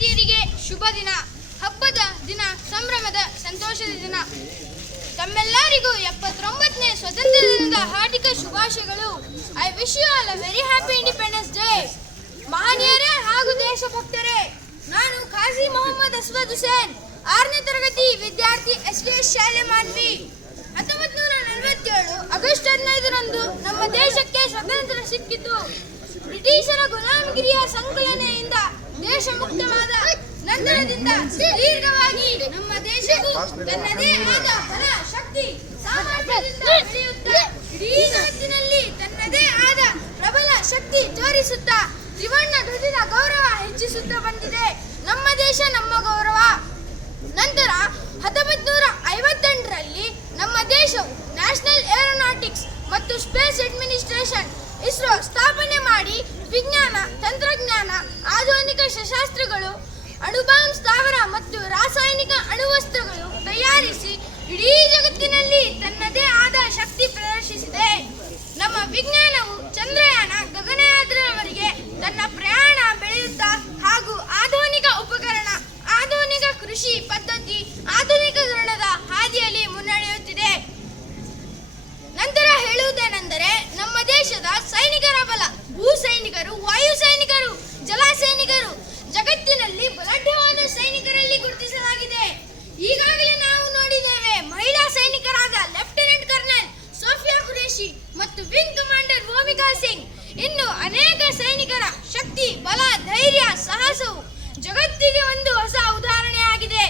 ಭಾರತೀಯರಿಗೆ ಶುಭ ದಿನ, ಹಬ್ಬದ ದಿನ, ಸಂಭ್ರಮದ ಸಂತೋಷದ ದಿನ. ತಮ್ಮೆಲ್ಲರಿಗೂ 79ನೇ ಸ್ವತಂತ್ರ ದಿನದ ಹಾರ್ದಿಕ ಶುಭಾಶಯಗಳು. I wish you all a very happy independence day. ಮಹನೀಯರೇ ಹಾಗೂ ದೇಶಭಕ್ತರೇ, ನಾನು ಖಾಜಿ ಮೊಹಮ್ಮದ್ ಅಸ್ವದ್ ಹುಸೇನ್, 6ನೇ ತರಗತಿ ವಿದ್ಯಾರ್ಥಿ, ಎಸ್ ಶಾಲೆ ಮಾನ್ವಿ. 1947 ಆಗಸ್ಟ್ 15ರಂದು ನಮ್ಮ ದೇಶಕ್ಕೆ ಸ್ವಾತಂತ್ರ್ಯ ಸಿಕ್ಕಿತು. ಬ್ರಿಟಿಷರ ಗುಲಾಮಗಿರಿಯ ಸಂಕಲನೆಯಿಂದ ದೇಶ ಮುಕ್ತವಾದ ನಂತರದಿಂದ ದೀರ್ಘವಾಗಿ ನಮ್ಮ ದೇಶವು ತನ್ನದೇ ಆದ ಬಲ, ಶಕ್ತಿ, ಸಾಮರ್ಥ್ಯದಿಂದ ಬೆಳೆಯುತ್ತಾ ಇಡೀ ಜಗತ್ತಿನಲ್ಲಿ ತನ್ನದೇ ಆದ ಪ್ರಬಲ ಶಕ್ತಿ ತೋರಿಸುತ್ತಾ ತ್ರಿವರ್ಣ ಧ್ವಜದ ಗೌರವ ಹೆಚ್ಚಿಸುತ್ತಾ ಬಂದಿದೆ. ನಮ್ಮ ದೇಶ ನಮ್ಮ ಗೌರವ. ನಂತರ 1958ರಲ್ಲಿ ನಮ್ಮ ದೇಶವು ನ್ಯಾಷನಲ್ ಏರೋನಾಟಿಕ್ಸ್ ಮತ್ತು ಸ್ಪೇಸ್ ಅಡ್ಮಿನಿಸ್ಟ್ರೇಷನ್ ಇಸ್ರೋ ಸ್ಥಾಪನೆ ಮಾಡಿ ವಿಜ್ಞಾನ, ತಂತ್ರಜ್ಞಾನ, ಆಧುನಿಕ ಶಸ್ತ್ರಾಸ್ತ್ರಗಳು, ಅಣುಬಾಂಬ್, ಸ್ಥಾವರ ಮತ್ತು ರಾಸಾಯನಿಕ ಅಣುವಸ್ತ್ರಗಳು ತಯಾರಿಸಿ ಇಡೀ ಜಗತ್ತಿನಲ್ಲಿ ತನ್ನದೇ ಆದ ಶಕ್ತಿ ಪ್ರದರ್ಶಿಸಿದೆ. ನಮ್ಮ ವಿಜ್ಞಾನವು ಚಂದ್ರಯಾನ, ಗಗನಯಾತ್ರೆಯವರೆಗೆ ತನ್ನ ಪ್ರಯಾಣ ಬೆಳೆಯುತ್ತಾ ಹಾಗೂ ಆಧುನಿಕ ಉಪಕರಣ, ಆಧುನಿಕ ಕೃಷಿ ಪದ್ಧತಿ, ಆಧುನಿಕೀಕರಣದ ಹಾದಿಯಲ್ಲಿ ಮುನ್ನಡೆಯುತ್ತಿದೆ. ನಂತರ ಹೇಳುವುದೇನೆಂದರೆ, ನಮ್ಮ ದೇಶದ ಸೈನಿಕರ ಬಲ, ಭೂ ಸೈನಿಕರು, ವಾಯು ಸೈನಿಕರು, ಜಲ ಸೈನಿಕರು, ಜಗತ್ತಿನಲ್ಲಿ ಬಲಾಢ್ಯವಾದ ಸೈನಿಕರಲ್ಲಿ ಗುರುತಿಸಲಾಗಿದೆ. ಈಗಾಗಲೇ ನಾವು ನೋಡಿದ್ದೇವೆ, ಮಹಿಳಾ ಸೈನಿಕರಾದ ಲೆಫ್ಟಿನೆಂಟ್ ಕರ್ನಲ್ ಸೋಫಿಯಾ ಖುರೇಶಿ ಮತ್ತು ವಿಂಗ್ ಕಮಾಂಡರ್ ಭೂಮಿಕಾ ಸಿಂಗ್. ಇನ್ನು ಅನೇಕ ಸೈನಿಕರ ಶಕ್ತಿ, ಬಲ, ಧೈರ್ಯ, ಸಾಹಸವು ಜಗತ್ತಿಗೆ ಒಂದು ಹೊಸ ಉದಾಹರಣೆಯಾಗಿದೆ.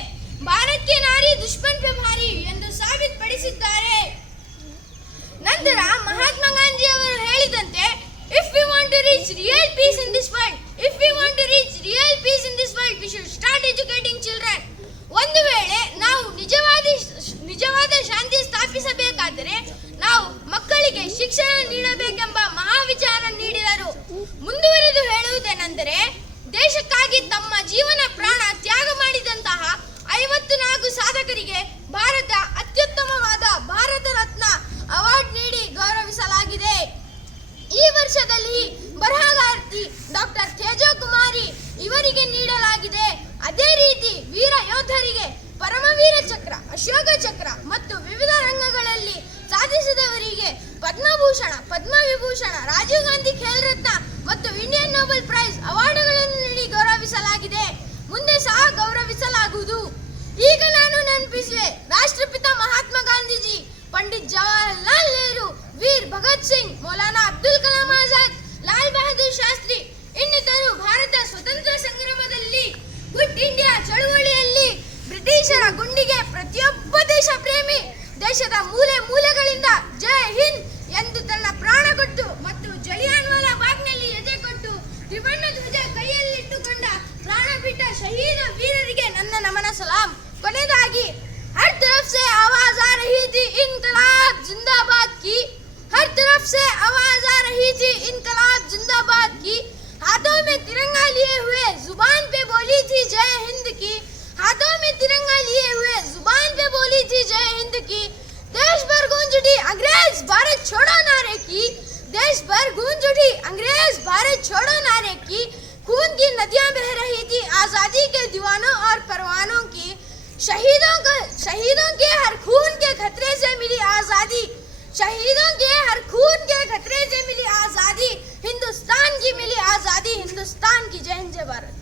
ಭಾರತಕ್ಕೆ ನಾರಿ ದುಶ್ಮನ್ ಪೆ ಭಾರಿ ಎಂದು ಸಾಬೀತುಪಡಿಸಿದ್ದಾರೆ. ನಂತರ ಮಹಾತ್ಮ ಗಾಂಧಿ ಅವರು ಹೇಳಿದಂತೆ, if we want to reach real peace in this world, if we want to reach real peace in this world, we should start educating children. ಒಂದು ವೇಳೆ ನಾವು ನಿಜವಾದ ಶಾಂತಿ ಸ್ಥಾಪಿಸಬೇಕಾದರೆ ನಾವು ಮಕ್ಕಳಿಗೆ ಶಿಕ್ಷಣ ನೀಡಬೇಕೆಂಬ ಮಹಾವಿಚಾರ ನೀಡಿದರು. ಮುಂದುವರೆದು ಹೇಳುವುದೇನೆಂದರೆ, ದೇಶಕ್ಕಾಗಿ ತಮ್ಮ ಜೀವನ ಪ್ರಾಣ ತ್ಯಾಗ ಮಾಡಿದಂತಹ 54 ಸಾಧಕರಿಗೆ ಭಾರತ ಅತ್ಯುತ್ತಮವಾದ ಭಾರತ ರತ್ನ ಅವಾರ್ಡ್ ನೀಡಿ ಗೌರವಿಸಲಾಗಿದೆ. ಈ ವರ್ಷದಲ್ಲಿ ಬರಹಗಾರ್ತಿ ಡಾಕ್ಟರ್ ತೇಜೋಕುಮಾರಿ ಇವರಿಗೆ ನೀಡಲಾಗಿದೆ. ಅದೇ ರೀತಿ ವೀರ ಯೋಧರಿಗೆ ಪರಮವೀರ ಚಕ್ರ, ಅಶೋಕ ಚಕ್ರ ಮತ್ತು ವಿವಿಧ ರಂಗಗಳಲ್ಲಿ ಸಾಧಿಸಿದವರಿಗೆ ಪದ್ಮಭೂಷಣ, ಪದ್ಮವಿಭೂಷಣ, ರಾಜೀವ್ ಗಾಂಧಿ ಖೇಲ್ ರತ್ನ ಮತ್ತು ಇಂಡಿಯನ್ ನೊಬೆಲ್ ಪ್ರೈಸ್ ಅವಾರ್ಡ್ಗಳನ್ನು ನೀಡಿ ಗೌರವಿಸಲಾಗಿದೆ. ಮುಂದೆ ಸಹ ಗೌರವಿಸಲಾಗುವುದು. ಈಗ ನಾನು ನೆನಪಿಸುವೆ, ರಾಷ್ಟ್ರಪಿತ ಮಹಾತ್ಮ ಗಾಂಧೀಜಿ, ಪಂಡಿತ್ ಜವಾಹರ್ಲಾಲ್ ನೆಹರು, ವೀರ್ ಭಗತ್ ಸಿಂಗ್, ಮೌಲಾನಾ ಅಬ್ದುಲ್ ಕಲಾಂ ಆಜಾದ್, ಲಾಲ್ ಬಹದ್ದೂರ್ ಶಾಸ್ತ್ರಿ ಇನ್ನಿತರು ಭಾರತ ಸ್ವತಂತ್ರ ಸಂಗ್ರಾಮದಲ್ಲಿ, ಗುಡ್ ಇಂಡಿಯಾ ಚಳುವಳಿಯಲ್ಲಿ ಬ್ರಿಟಿಷರ ಗುಂಡಿಗೆ ಪ್ರತಿಯೊಬ್ಬ ದೇಶ ಪ್ರೇಮಿ ದೇಶದ ಮೂಲೆ ಮೂಲೆಗಳಿಂದ ಜೈ ಹಿಂದ್ ಎಂದು ತನ್ನ ಪ್ರಾಣ ಕೊಟ್ಟು ಮತ್ತು ಜಲಿಯಾನ್ವಾಲಾ ಬಾಗ್ನಲ್ಲಿ ಎದೆ ಕೊಟ್ಟು ತ್ರಿವರ್ಣ ಧ್ವಜ ಕೈಯಲ್ಲಿಟ್ಟುಕೊಂಡ ಪ್ರಾಣ ಬಿಟ್ಟ ಶಹೀದ ವೀರರಿಗೆ ನನ್ನ ನಮನ ಸಲಾಂ. ಕೊನೆಯದಾಗಿ, हर तरफ से आवाज आ रही थी इनकलाब जिंदाबाद की, हर तरफ से आवाज आ रही थी इनकलाब जिंदाबाद की, हाथों में तिरंगा लिए हुए जुबान पे बोली थी जय हिंद की, हाथों में तिरंगा लिए हुए जुबान पे बोली थी जय हिंद की, देश भर गूंज उठी अंग्रेज भारत छोड़ो नारे की, देश भर गूंज उठी अंग्रेज भारत छोड़ो नारे की, खून की नदियां बह रही थी आजादी के दीवानों और परवानों की, शहीदों के हर खून के खतरे से मिली आजादी, शहीदों के हर खून के खतरे से मिली आजादी, हिंदुस्तान की मिली आजादी, हिंदुस्तान की जय हिंद जय भारत.